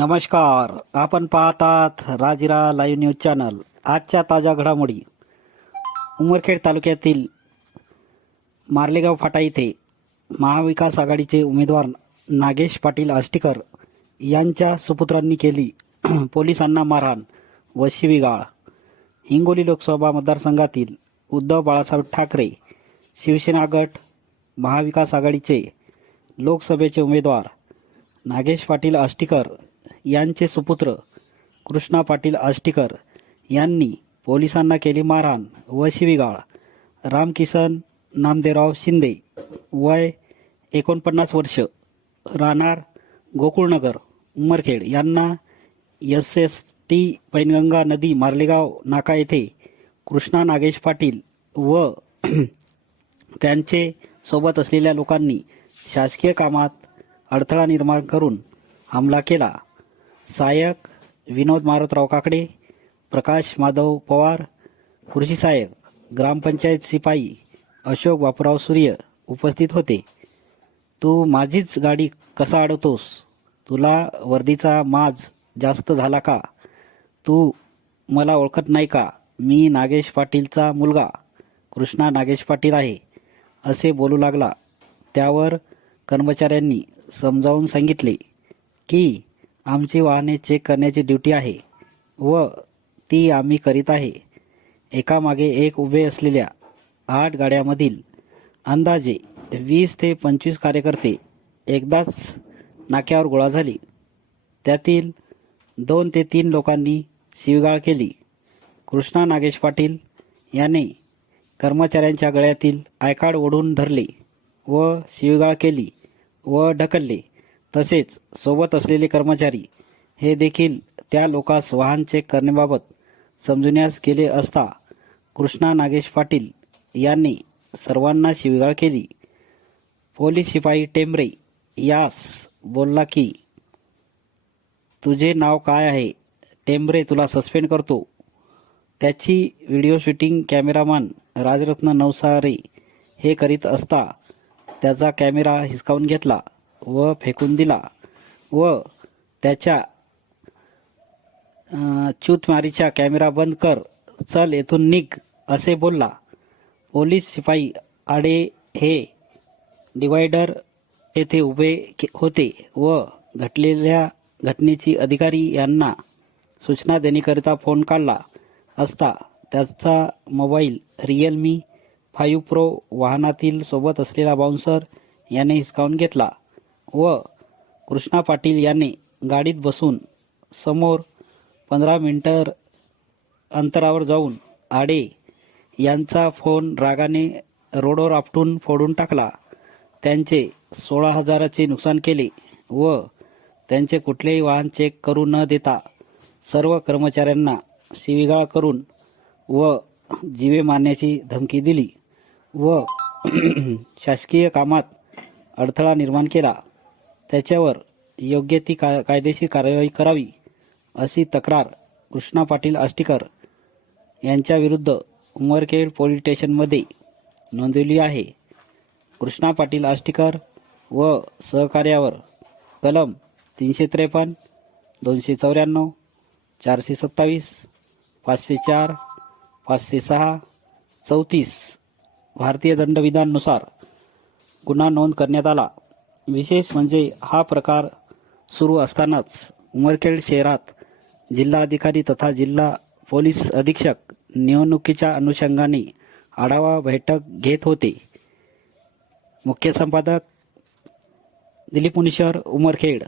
नमस्कार. आपण पाहतात राजिरा लाईव्ह न्यूज चॅनल. आजच्या ताज्या घडामोडी. उमरखेड तालुक्यातील मार्लेगाव फाटा इथे महाविकास आघाडीचे उमेदवार नागेश पाटील आष्टीकर यांच्या सुपुत्रांनी केली पोलिसांना मारहाण व शिवीगाळ. हिंगोली लोकसभा मतदारसंघातील उद्धव बाळासाहेब ठाकरे शिवसेना गट महाविकास आघाडीचे लोकसभेचे उमेदवार नागेश पाटील आष्टीकर यांचे सुपुत्र कृष्णा पाटील आष्टीकर यांनी पोलिसांना केली मारहाण. व शिवीगाळ. रामकिसन नामदेवराव शिंदे वय एकोणपन्नास वर्ष. राहणार गोकुळनगर उमरखेड. यांना एस एस टी पैनगंगा नदी मार्लेगाव नाका येथे कृष्णा नागेश पाटील व त्यांचे सोबत असलेल्या लोकांनी शासकीय कामात अडथळा निर्माण करून हमला केला. सहाय्यक विनोद मारुतराव काकडे प्रकाश माधव पवार खुर्शी सहाय्यक ग्रामपंचायत शिपाई अशोक बापूराव सूर्य उपस्थित होते. तू माझीच गाडी कसा अडवतोस? तुला वर्दीचा माज जास्त झाला का? तू मला ओळखत नाही का? मी नागेश पाटीलचा मुलगा कृष्णा नागेश पाटील आहे असे बोलू लागला. त्यावर कर्मचाऱ्यांनी समजावून सांगितले की आमची वाहने चेक करण्याची ड्युटी आहे व ती आम्ही करीत आहे. एकामागे एक उभे असलेल्या आठ गाड्यामधील अंदाजे वीस ते पंचवीस कार्यकर्ते एकदाच नाक्यावर गोळा झाले. त्यातील दोन ते तीन लोकांनी शिवगाळ केली. कृष्णा नागेश पाटील याने कर्मचाऱ्यांच्या गळ्यातील आयकार्ड ओढून धरले व शिवगाळ केली व ढकलले. तसेच सोबत असलेले कर्मचारी हे देखील त्या लोकास वाहन चेक करण्याबाबत समजण्यास गेले असता कृष्णा नागेश पाटील यांनी सर्वांना शिवीगाळ केली. पोलीस शिपाई टेंबरे यास बोलला की तुझे नाव काय आहे? टेंबरे तुला सस्पेंड करतो. त्याची video shooting cameraman Rajratna Navsare हे करीत असता त्याचा कॅमेरा हिसकावून घेतला. व फेकून दिला व त्याच्या चूतमारीचा कॅमेरा बंद कर चल येथून निघ असे बोलला. पोलीस शिपाई आडे हे डिवायडर येथे उभे के- होते व घटलेल्या घटनेची अधिकारी यांना सूचना देण्याकरिता फोन काढला असता त्याचा मोबाईल रिअलमी फाईव्ह प्रो वाहनातील सोबत असलेला बाउन्सर याने हिसकावून घेतला. व कृष्णा पाटील यांनी गाडीत बसून समोर पंधरा मिनटर अंतरावर जाऊन आडे यांचा फोन रागाने रोडवर आपटून फोडून टाकला. त्यांचे सोळा हजाराचे नुकसान केले व त्यांचे कुठलेही वाहन चेक करू न देता सर्व कर्मचाऱ्यांना शिविगाळ करून व जीवे मारण्याची धमकी दिली व शासकीय कामात अडथळा निर्माण केला. त्याच्यावर योग्य ती का कायदेशीर कारवाई करावी अशी तक्रार कृष्णा पाटील आष्टीकर यांच्या विरुद्ध उमरखेड पोलीस स्टेशनमध्ये नोंदवली आहे. कृष्णा पाटील आष्टीकर व सहकार्यावर कलम तीनशे त्रेपन्न दोनशे चौऱ्याण्णव चारशे सत्तावीस पाचशे चार पाचशे सहा चौतीस भारतीय दंडविधाननुसार गुन्हा नोंद करण्यात आला. विशेष म्हणजे हा प्रकार सुरू असतानाच उमरखेड शहरात जिल्हाधिकारी तथा जिल्हा पोलीस अधीक्षक निवडणुकीच्या अनुषंगाने आढावा बैठक घेत होते. मुख्य संपादक दिलीप मुनीश्वर उमरखेड.